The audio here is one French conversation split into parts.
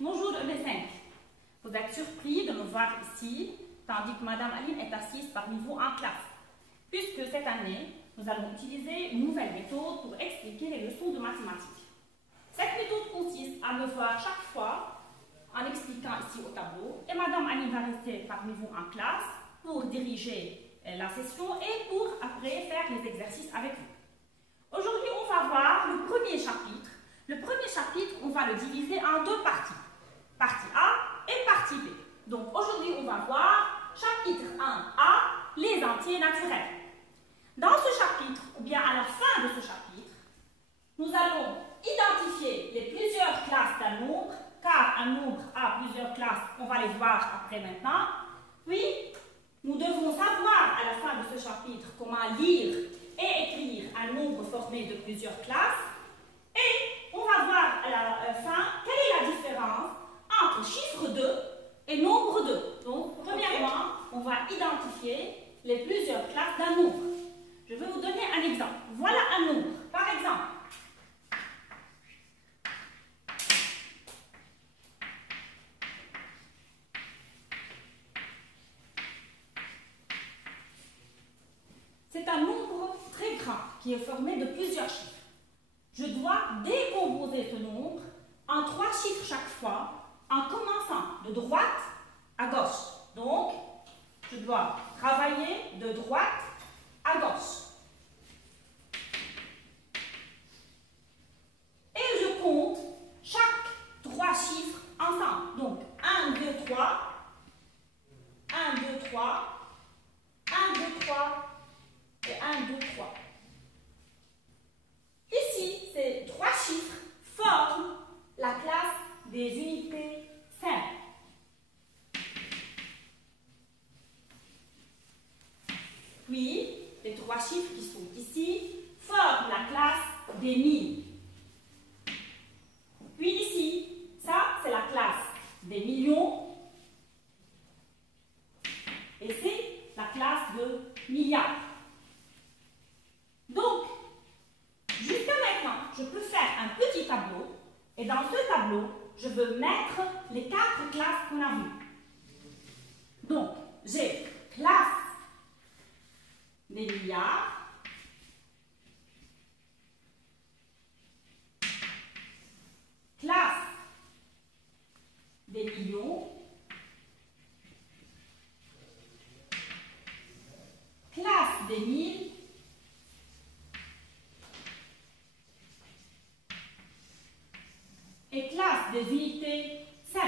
Bonjour les 5. Vous êtes surpris de me voir ici, tandis que Madame Aline est assise parmi vous en classe. Puisque cette année, nous allons utiliser une nouvelle méthode pour expliquer les leçons de mathématiques. Cette méthode consiste à me voir chaque fois en expliquant ici au tableau, et Madame Aline va rester parmi vous en classe pour diriger la session et pour après faire les exercices avec vous. Aujourd'hui, on va voir le premier chapitre. Le premier chapitre, on va le diviser en deux parties. Partie A et partie B. Donc aujourd'hui, on va voir chapitre 1A, les entiers naturels. Dans ce chapitre, ou bien à la fin de ce chapitre, nous allons identifier les plusieurs classes d'un nombre, car un nombre a plusieurs classes, on va les voir après maintenant. Puis, nous devons savoir à la fin de ce chapitre comment lire et écrire un nombre formé de plusieurs classes. Et on va voir à la fin quelle est la différence entre chiffre 2 et nombre 2. Donc, premièrement, on va identifier les plusieurs classes d'un nombre. Je vais vous donner un exemple. Voilà un nombre. Par exemple, c'est un nombre très grand qui est formé de plusieurs chiffres. Je dois décomposer ce nombre en 3 chiffres chaque fois en commençant de droite à gauche. Donc, je dois travailler de droite à gauche. Et je compte chaque 3 chiffres ensemble. Donc, 1, 2, 3, 1, 2, 3, 1, 2, 3 et 1, 2, 3. Ici, ces 3 chiffres forment la classe des unités simples. Puis, les 3 chiffres qui sont ici forment la classe des mille. Puis ici, ça, c'est la classe des millions. Et c'est la classe de milliards. Donc, jusqu'à maintenant, je peux faire un petit tableau. Et dans ce tableau, je veux mettre les 4 classes qu'on a vues. Donc, j'ai classe des milliards, classe des millions, classe des mille, et classe des unités simples.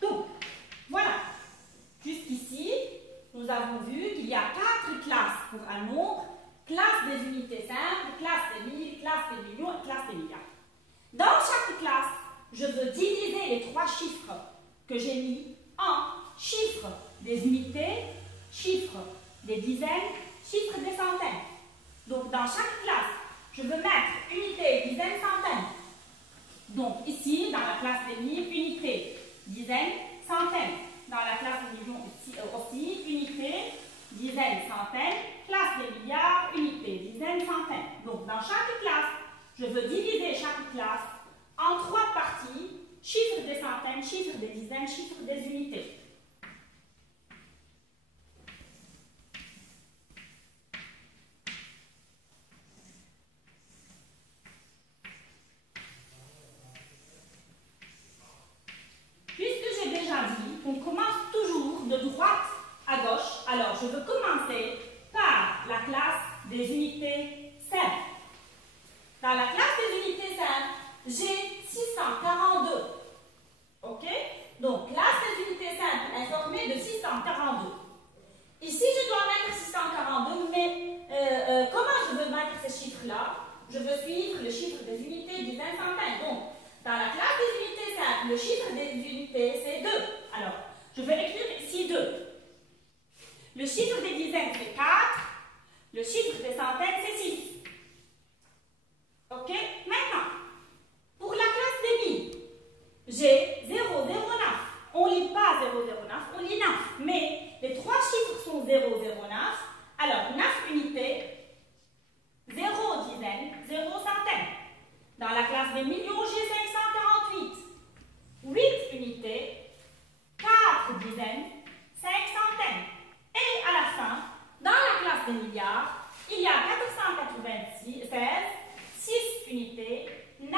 Donc, voilà. Jusqu'ici, nous avons vu qu'il y a 4 classes pour un nombre, classe des unités simples, classe des mille, classe des millions et classe des milliards. Dans chaque classe, je veux diviser les 3 chiffres que j'ai mis en chiffres des unités, chiffres des dizaines, chiffres des centaines. Donc, dans chaque classe, je veux mettre unité, dizaine, centaine. Donc, ici, dans la classe des mille, unité, dizaine, centaine. Dans la classe des millions aussi, unité, dizaine, centaine. Classe des milliards, unité, dizaine, centaine. Donc, dans chaque classe, je veux diviser chaque classe en 3 parties, chiffres des centaines, chiffres des dizaines, chiffres des unités. On commence toujours de droite à gauche. Alors, je veux commencer par la classe des unités simples. Dans la classe des unités simples, j'ai 642. OK? Donc, classe des unités simples est formée de 642. Ici, je dois mettre 642, mais comment je veux mettre ces chiffres-là? Je veux suivre le chiffre des unités, dizaines, centaines. Donc, dans la classe des unités simples, le chiffre des unités, c'est 2. Alors, je vais écrire ici 2. Le chiffre des dizaines, c'est 4. Le chiffre des centaines, c'est 6. OK? Maintenant, pour la classe des mille, j'ai 009. On ne lit pas 009, on lit 9. Mais les 3 chiffres sont 009. Alors, 9 unités. unités, 4 dizaines, 5 centaines. Et à la fin, dans la classe des milliards, il y a 496, 6 unités, 9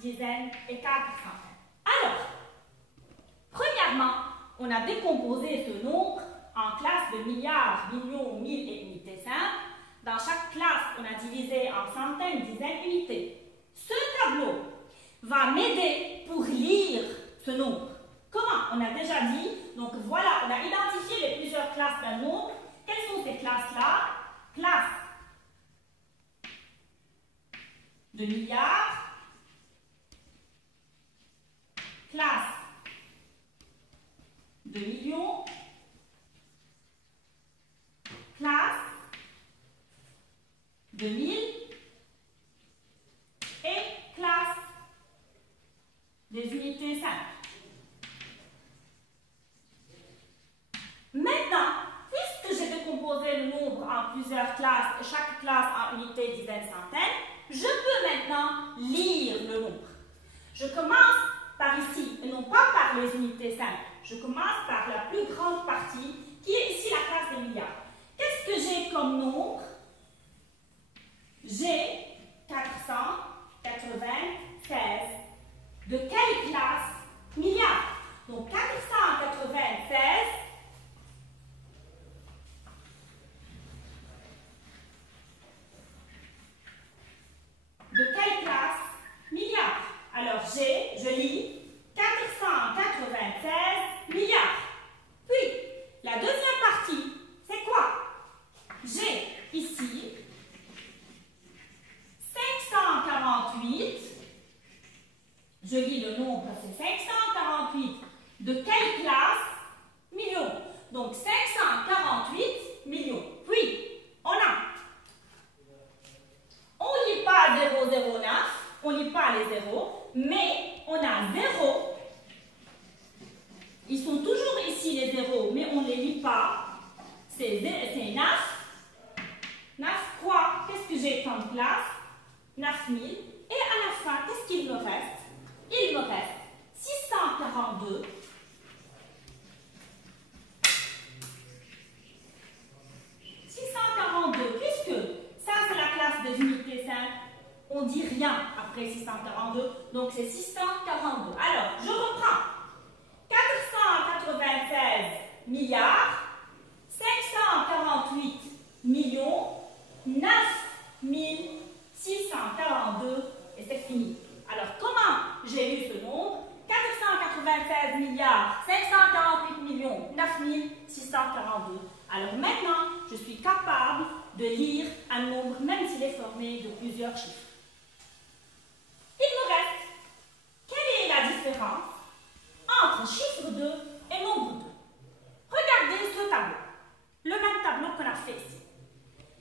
dizaines et 4 centaines. Alors, premièrement, on a décomposé ce nombre en classes de milliards, millions, mille et unités simples. Dans chaque classe, on a divisé en centaines, dizaines, unités. Ce tableau va m'aider pour lire ce nombre. Comment? On a déjà dit. Donc voilà, on a identifié les plusieurs classes d'un nombre. Quelles sont ces classes-là? Classe de milliards, classe de millions, classe de mille et classe des unités simples. Maintenant, puisque j'ai décomposé le nombre en plusieurs classes et chaque classe en unités, dizaines, centaines, je peux maintenant lire le nombre. Je commence par ici et non pas par les unités simples. Je commence par la plus grande partie qui est ici la classe des milliards. Qu'est-ce que j'ai comme nombre? J'ai 496. De quelle classe? Milliards. Donc 496 de quelle classe? Milliards. Alors je lis 496 milliards. Puis, la deuxième partie, c'est quoi? J'ai ici 548. Je lis le nombre, c'est 548. De quelle classe? Millions. Donc 548 millions. Puis, on ne lit pas 009, on ne lit pas les zéros, mais on a 0. Ils sont toujours ici les zéros, mais on ne les lit pas. C'est 9. 9 quoi? Qu'est-ce que j'ai comme classe? 9000. Et à la fin, qu'est-ce qu'il me reste? Il me reste 642. 642, puisque ça c'est la classe des unités simples, on ne dit rien après 642, donc c'est 642. Alors, je reprends. 496 milliards, 548 millions, 9642 et c'est fini. Alors, comment j'ai lu ce nombre? 496 milliards, 548 millions, 9642. Alors maintenant, je suis capable de lire un nombre, même s'il est formé de plusieurs chiffres. Il me reste, quelle est la différence entre chiffre 2 et nombre 2? Regardez ce tableau, le même tableau qu'on a fait ici.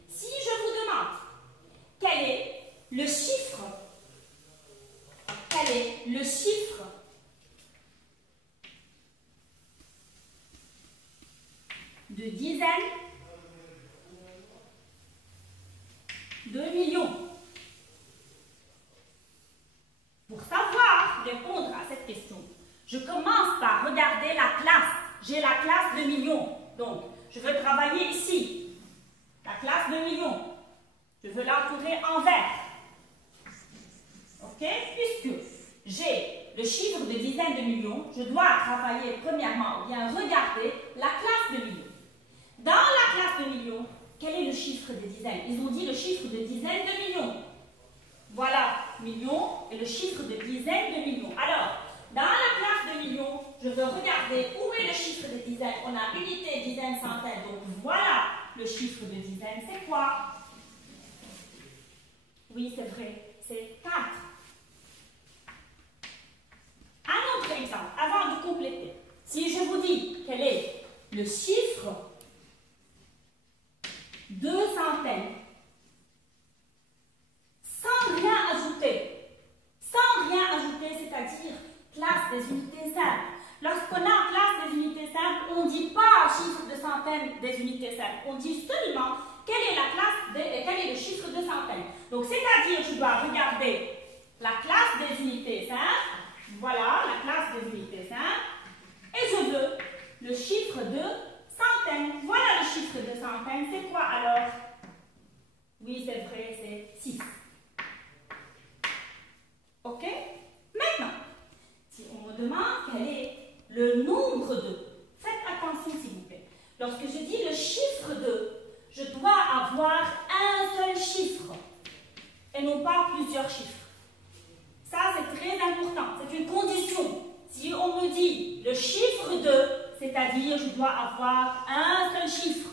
Si je vous demande quel est le chiffre de dizaines de millions? Pour savoir répondre à cette question, je commence par regarder la classe. J'ai la classe de millions. Donc, je veux travailler ici. La classe de millions. Je veux l'entourer en vert. Ok? Puisque j'ai le chiffre de dizaines de millions, je dois travailler premièrement, ou bien regarder la classe de millions. Dans la classe de millions, quel est le chiffre de dizaines? Ils ont dit le chiffre de dizaines de millions. Voilà, millions et le chiffre de dizaines de millions. Alors, dans la classe de millions, je veux regarder où est le chiffre de dizaines. On a unité, dizaines, centaines. Donc voilà le chiffre de dizaines. C'est quoi? Oui, c'est vrai. C'est 4. Un autre exemple, avant de compléter. Si je vous dis quel est le chiffre de centaines, sans rien ajouter, c'est-à-dire classe des unités simples. Lorsqu'on a classe des unités simples, on ne dit pas chiffre de centaines des unités simples. On dit seulement quelle est le chiffre de centaines. Donc, c'est-à-dire, je dois regarder la classe des unités simples. Voilà, la classe des unités simples. le nombre de. Faites attention s'il vous plaît. Lorsque je dis le chiffre de, je dois avoir un seul chiffre et non pas plusieurs chiffres. Ça, c'est très important. C'est une condition. Si on me dit le chiffre de, c'est-à-dire je dois avoir un seul chiffre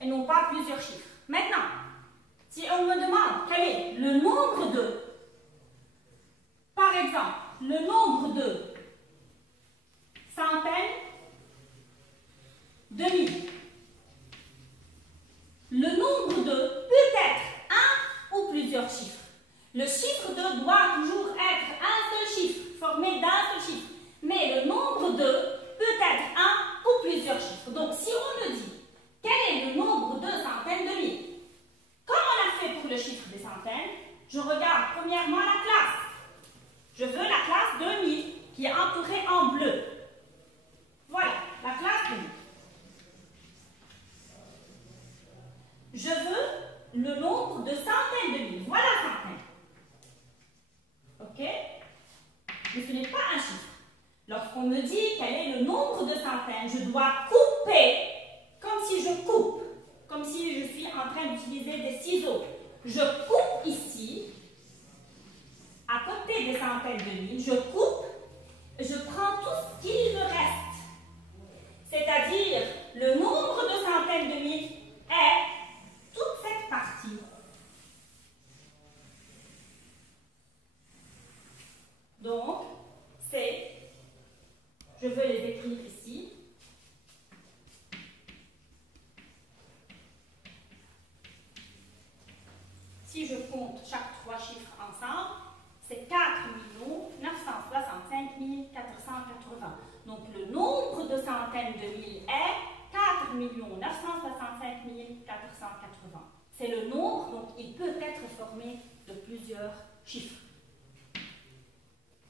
et non pas plusieurs chiffres. Maintenant, si on me demande quel est le nombre de, par exemple, le nombre de centaines, de mille. Le nombre de peut être un ou plusieurs chiffres. Le chiffre de doit toujours être un seul chiffre, formé d'un seul chiffre. Mais le nombre de peut être un ou plusieurs chiffres. Donc, si on me dit quel est le nombre de centaines de mille, comme on a fait pour le chiffre des centaines, je regarde premièrement la classe. Je veux la classe de 1000 qui est entourée en bleu. Voilà, la classe de 1000. Je veux le nombre de centaines de mille. Voilà centaines. Ok? Mais ce n'est pas un chiffre. Lorsqu'on me dit quel est le nombre de centaines, je dois couper comme si je coupe. Comme si je suis en train d'utiliser des ciseaux. Je coupe ici, à côté des centaines de mille, je coupe, je prends tout ce qu'il me reste. C'est-à-dire, le nombre de centaines de mille est toute cette partie. Donc, c'est, je veux les écrire ici. Si je compte chaque trois chiffres ensemble, c'est 4 965 480. Donc, le nombre de centaines de mille est 4 965 480. C'est le nombre, donc il peut être formé de plusieurs chiffres.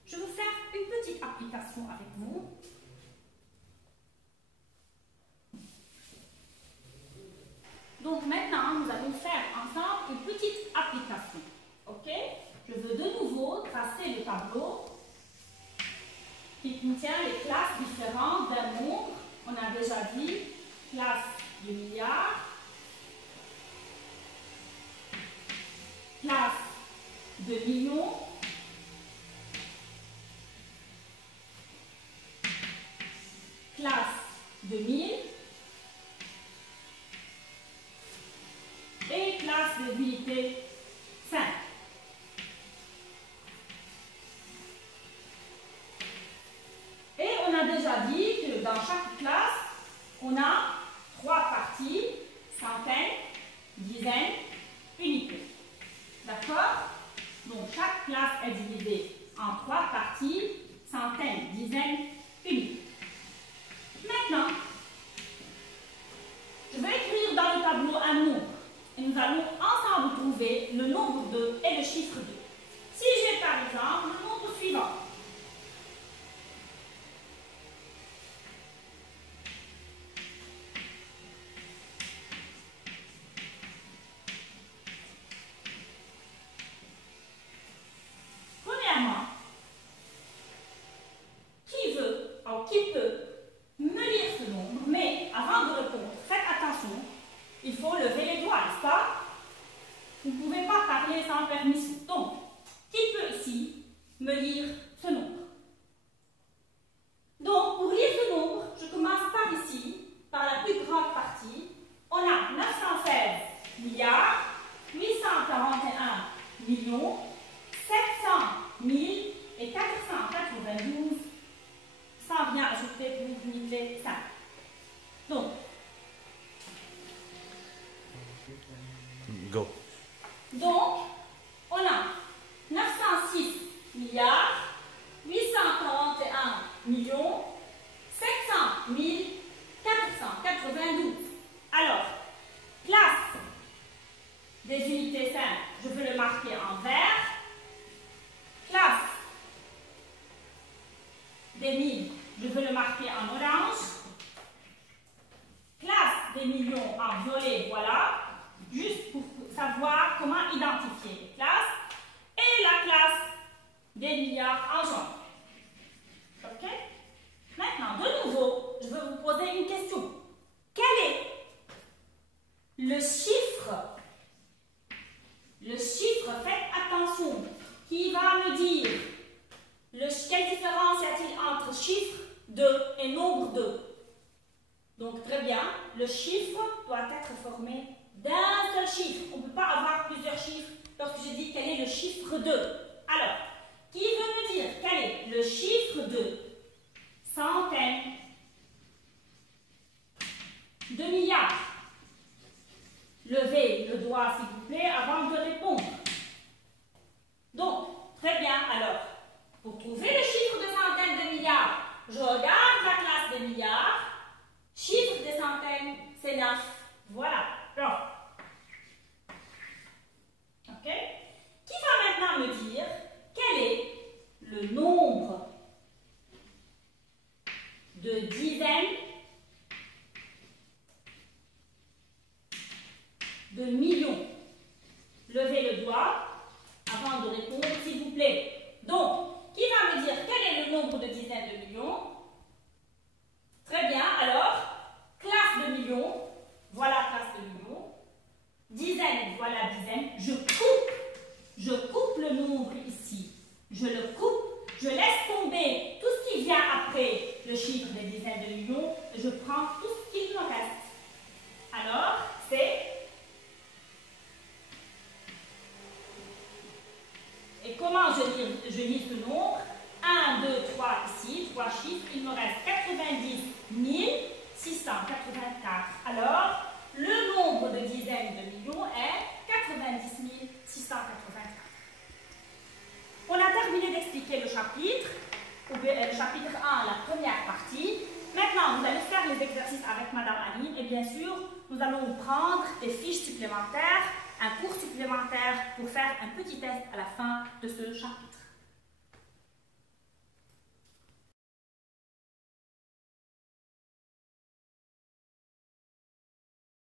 Je vais faire une petite application avec vous. Donc maintenant, nous allons faire ensemble une petite application. Ok? Je veux de nouveau tracer le tableau qui contient les classes différentes d'un nombre. On a déjà dit classe de milliards, classe de millions, classe de mille et classe de unité 5. Et on a déjà dit que dans chaque classe, on a 3 parties, centaines, dizaines, unités. D'accord? Donc chaque classe est divisée en 3 parties, centaines, dizaines, unités. Maintenant, je vais écrire dans le tableau un nombre. Et nous allons ensemble trouver le nombre 2 et le chiffre 2. Si j'ai par exemple le nombre suivant. Premièrement, qui peut me lire ce nombre, mais avant de répondre, faites attention, il faut lever les doigts, n'est-ce pas? Vous ne pouvez pas parler sans permission. Donc, qui peut ici me lire ce nombre? Donc, pour lire ce nombre, je commence par ici, par la plus grande partie. On a 916 milliards, 841 millions, 700 000 et 492 sans rien ajouter pour unité 5. Donc, go. Donc, on a 906 milliards, 841 millions, 700 000, 492. Alors, classe des unités 5, je veux le marquer en vert. Classe des mille, je veux le marquer en orange. Classe des millions en violet, voilà. Juste pour savoir comment identifier les classes. Et la classe des milliards en jaune. Ok? Maintenant, nombre 2. Donc très bien, le chiffre doit être formé d'un seul chiffre. On ne peut pas avoir plusieurs chiffres lorsque je dis quel est le chiffre 2. Alors, qui veut me dire quel est le chiffre de centaines, de milliards? Levez le doigt s'il vous plaît avant de répondre. Donc, très bien, alors, pour trouver le chiffre de centaines de milliards, je regarde la classe des milliards. Chiffre des centaines, c'est 9. Voilà. Alors, ok? Qui va maintenant me dire quel est le nombre de dizaines de millions? Levez le doigt avant de répondre, s'il vous plaît. Donc, qui va me dire quel est le nombre de dizaines de millions? Très bien, alors, classe de millions, voilà classe de millions. Dizaines, voilà dizaines. Je coupe le nombre ici. Je le coupe, je laisse tomber tout ce qui vient après le chiffre des dizaines de millions. Et je prends tout ce qu'il me reste. Alors, c'est... Et comment je lis ce nombre? 1, 2, 3 ici, 3 chiffres. Il me reste 90 684. Alors, le nombre de dizaines de millions est 90 684. On a terminé d'expliquer le chapitre 1, la première partie. Maintenant, vous allez faire les exercices avec Madame Aline et bien sûr, nous allons prendre des fiches supplémentaires, un cours supplémentaire pour faire un petit test à la fin de ce chapitre.